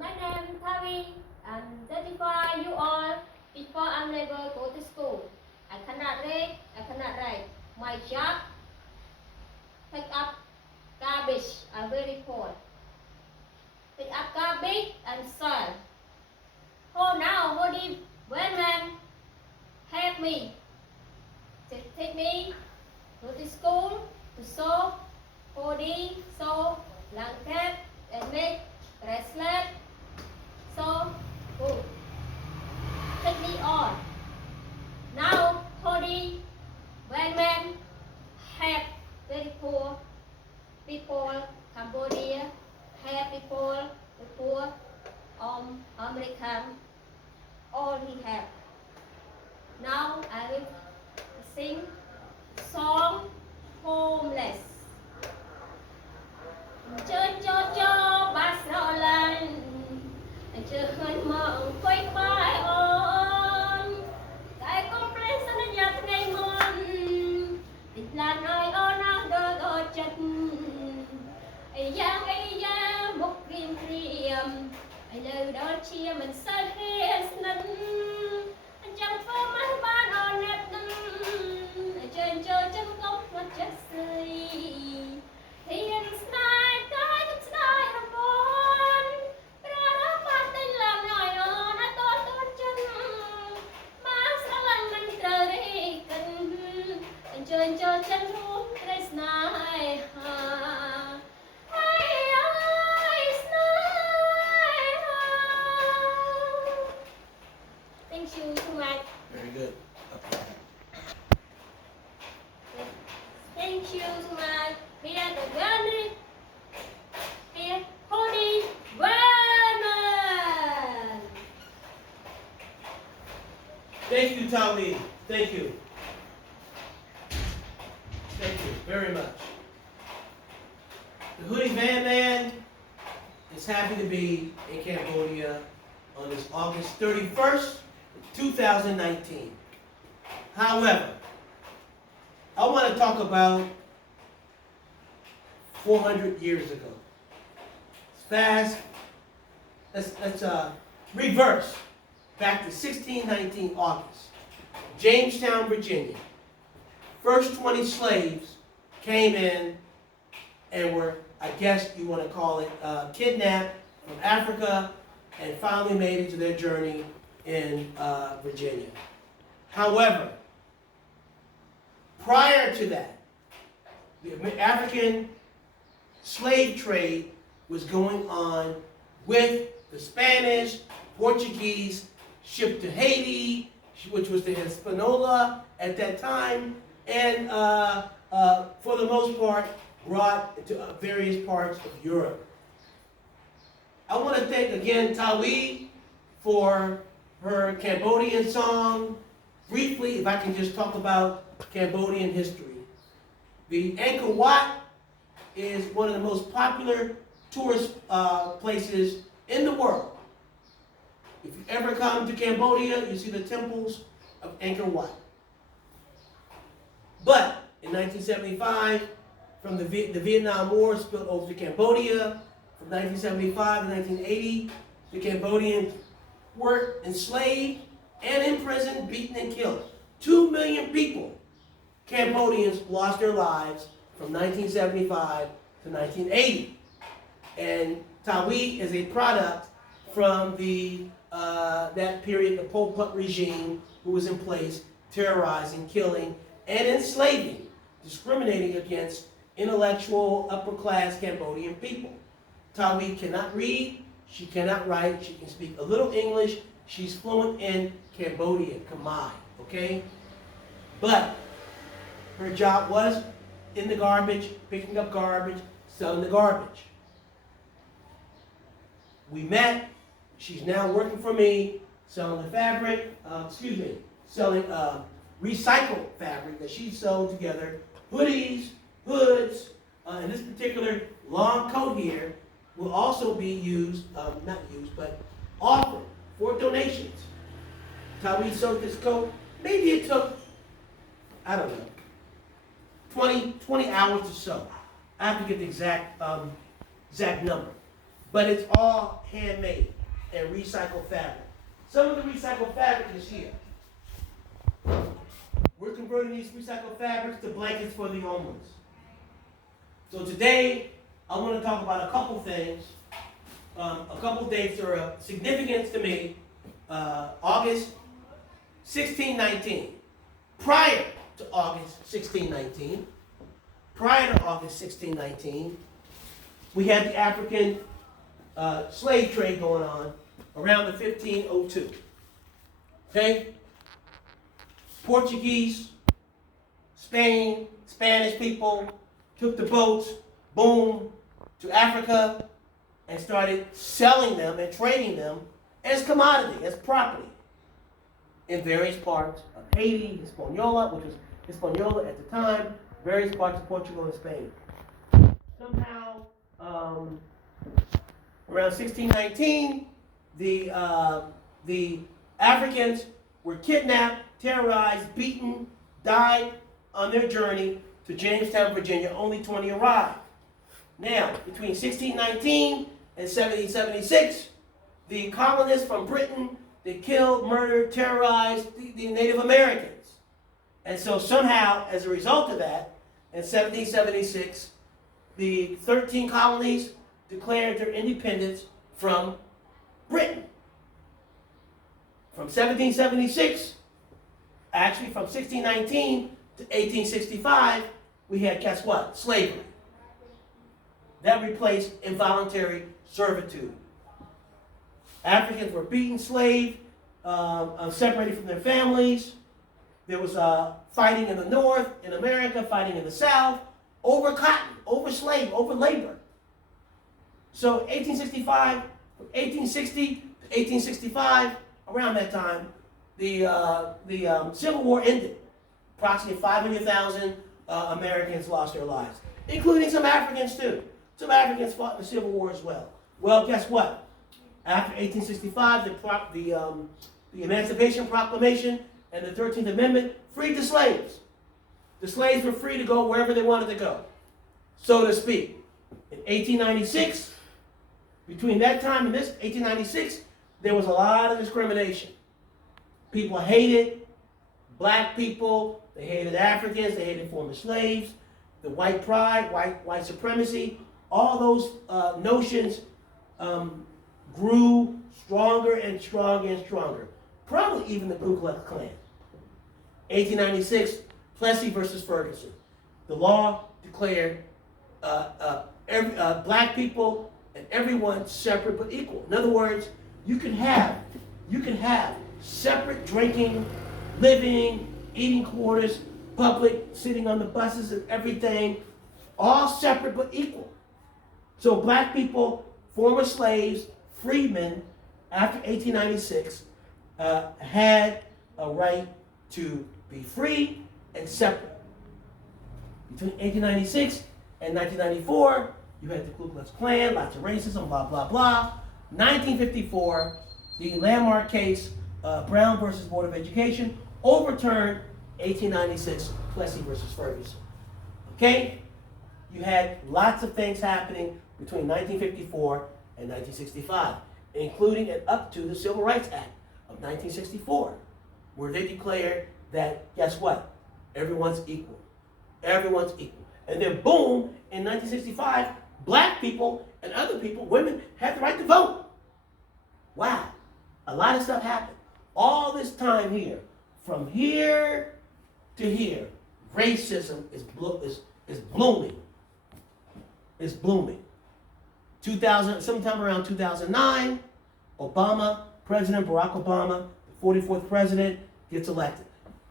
My name is Tavi. I'm 35 years old. Before I'm never go to school. I cannot read, I cannot write. My job, pick up garbage. I'm very poor. Pick up garbage and sell. Oh now, Holy man help me. Take me go to school to sew, hoodie, sew, blanket, and make bracelet. So good. Take me on. Now, hoodie, man help very poor people, Cambodia, help people, the poor, American, all he have. Now I will sing song homeless. Chơi cho ba sao lan, chơi hơi mộng quay bay on. Cái complex nó nhạt ngày mòn, thịt là nơi on áo đôi chân. Ai giang một kim riêng, ai lời đó chia mình sai hết nấn. Anh chẳng phơ mắt ban on nét nấn, chơi cho chân gốc mất chất rơi. Hiện nay cái cũng sai không bon, ra đó phát tin làm nhỏi nó tốt chân. Má sao lần mình trời đi cần, anh chơi cho chân hút cái snai ha. Thank you so much. Very good. Thank you so much. Here the gun. Here, Holy Vernon. Thank you, Tavi. Thank you. Thank you very much. The Hoodie Van Man is happy to be in Cambodia on this August 31st, 2019. However, I want to talk about 400 years ago. It's fast. Let's reverse back to 1619 August. Jamestown, Virginia. First 20 slaves came in and were, I guess you want to call it, kidnapped from Africa and finally made it to their journey in Virginia. However, prior to that, the African slave trade was going on with the Spanish, Portuguese, shipped to Haiti, which was the Hispaniola at that time, and for the most part, brought to various parts of Europe. I want to thank again Tawi for her Cambodian song. Briefly, if I can just talk about Cambodian history. The Angkor Wat is one of the most popular tourist places in the world. If you ever come to Cambodia, you see the temples of Angkor Wat. But in 1975, from the Vietnam War spilled over to Cambodia. From 1975 to 1980, the Cambodians were enslaved and imprisoned, beaten, and killed. 2 million people, Cambodians, lost their lives from 1975 to 1980. And Tawi is a product from that period, the Pol Pot regime, who was in place, terrorizing, killing, and enslaving, discriminating against intellectual, upper-class Cambodian people. Tawi cannot read, she cannot write, she can speak a little English, she's fluent in Cambodian, Khmer, okay? But her job was in the garbage, picking up garbage, selling the garbage. We met, she's now working for me, selling the fabric, selling recycled fabric that she sewed together, hoodies, hoods, and this particular long coat here will also be used, not used, but offered for donations. Tawi sewed this coat, maybe it took, I don't know, 20 hours to sew. I have to get the exact number. but it's all handmade and recycled fabric. Some of the recycled fabric is here. We're converting these recycled fabrics to blankets for the homeless. So today, I want to talk about a couple things, a couple dates that are of significance to me. August 1619. Prior to August 1619, we had the African slave trade going on around the 1502. Okay? Portuguese, Spain, Spanish people took the boats, boom, to Africa and started selling them and trading them as commodity, as property in various parts of Haiti, Hispaniola, which was Hispaniola at the time, various parts of Portugal and Spain. Somehow, around 1619, the Africans were kidnapped, terrorized, beaten, died on their journey to Jamestown, Virginia. Only 20 arrived. Now, between 1619 and 1776, the colonists from Britain, they killed, murdered, terrorized the Native Americans. And so somehow, as a result of that, in 1776, the 13 colonies declared their independence from Britain. From 1776, actually from 1619 to 1865, we had, guess what? Slavery. That replaced involuntary servitude. Africans were beaten, slaved, separated from their families. There was fighting in the North, in America, fighting in the South, over cotton, over slave, over labor. So 1865, from 1860 to 1865, around that time, the Civil War ended. Approximately 500,000 Americans lost their lives, including some Africans too. Some Africans fought in the Civil War as well. Well, guess what? After 1865, the Emancipation Proclamation and the 13th Amendment freed the slaves. The slaves were free to go wherever they wanted to go, so to speak. In 1896, between that time and this, 1896, there was a lot of discrimination. People hated black people, they hated Africans, they hated former slaves, the white pride, white supremacy, all those notions grew stronger and stronger and stronger. Probably even the Ku Klux Klan. 1896, Plessy versus Ferguson. The law declared black people and everyone separate but equal. In other words, you can have separate drinking, living, eating quarters, public, sitting on the buses and everything, all separate but equal. So black people, former slaves, freedmen, after 1896, had a right to be free and separate. Between 1896 and 1994, you had the Ku Klux Klan, lots of racism, blah, blah, blah. 1954, the landmark case, Brown versus Board of Education, overturned 1896, Plessy versus Ferguson. Okay? You had lots of things happening between 1954 and 1965, including and up to the Civil Rights Act of 1964, where they declared that, guess what? Everyone's equal. Everyone's equal. And then boom, in 1965, black people and other people, women, had the right to vote. Wow. A lot of stuff happened. All this time here, from here to here, racism is blooming. It's blooming. Sometime around 2009, President Barack Obama, the 44th president, gets elected.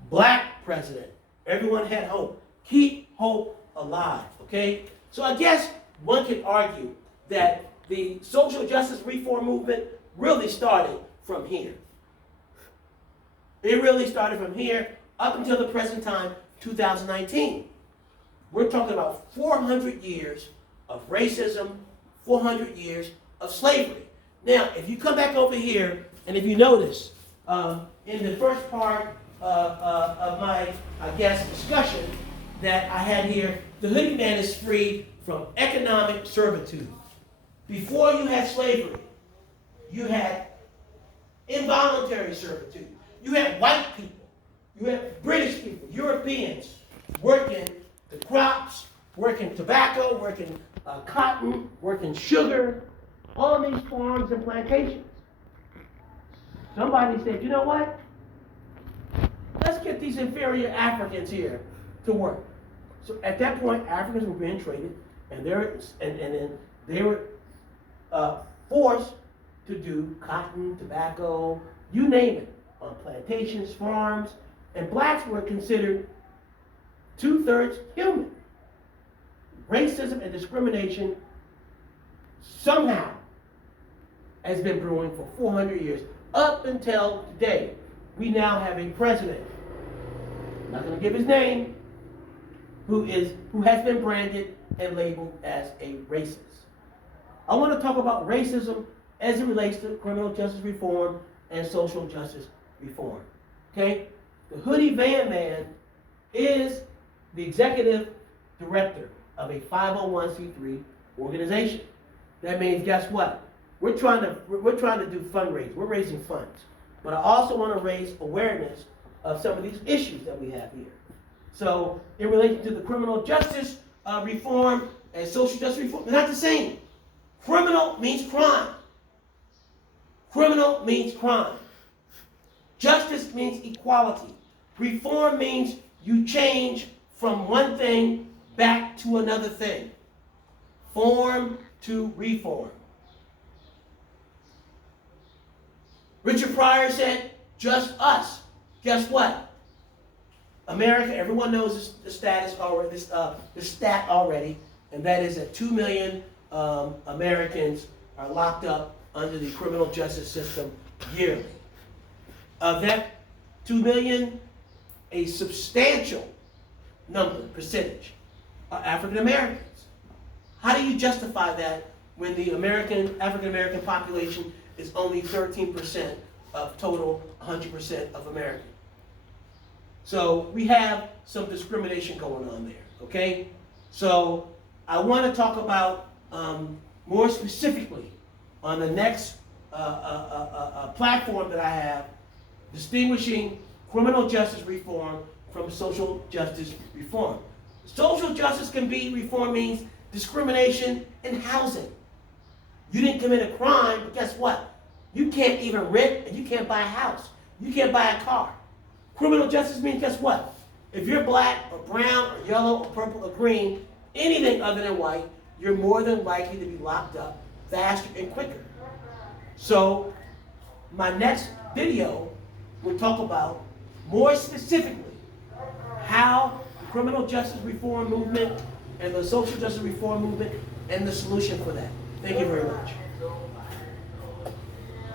Black president. Everyone had hope. Keep hope alive, okay? So I guess one could argue that the social justice reform movement really started from here. It really started from here up until the present time, 2019. We're talking about 400 years of racism, 400 years of slavery. Now, if you come back over here, and if you notice, in the first part of my, I guess, discussion that I had here, the hoodie man is free from economic servitude. Before you had slavery, you had involuntary servitude. You had white people. You had British people, Europeans, working the crops, working tobacco, working cotton, working sugar, all these farms and plantations. Somebody said, you know what? Let's get these inferior Africans here to work. So at that point, Africans were being traded, and then they were forced to do cotton, tobacco, you name it, on plantations, farms, and blacks were considered 2/3 human. Racism and discrimination somehow has been brewing for 400 years. Up until today, we now have a president, I'm not going to give his name, who has been branded and labeled as a racist. I want to talk about racism as it relates to criminal justice reform and social justice reform. Okay? The Hoodie Van Man is the executive director of a 501c3 organization. That means, guess what? We're trying to do fundraising. We're raising funds. But I also want to raise awareness of some of these issues that we have here. So, in relation to the criminal justice reform and social justice reform, they're not the same. Criminal means crime. Criminal means crime. Justice means equality. Reform means you change from one thing back to another thing. Form to reform. Richard Pryor said, just us. Guess what? America, everyone knows the status already, the stat already, and that is that 2 million Americans are locked up under the criminal justice system yearly. Of that 2 million, a substantial percentage are African Americans. How do you justify that when the African American population is only 13% of total 100% of Americans? So we have some discrimination going on there, okay? So I want to talk about more specifically on the next platform that I have, distinguishing criminal justice reform from social justice reform. Social justice reform means discrimination in housing. You didn't commit a crime, but guess what? You can't even rent and you can't buy a house. You can't buy a car. Criminal justice means, guess what? If you're black or brown or yellow or purple or green, anything other than white, you're more than likely to be locked up faster and quicker. So my next video will talk about more specifically how the criminal justice reform movement and the social justice reform movement and the solution for that. Thank you very much.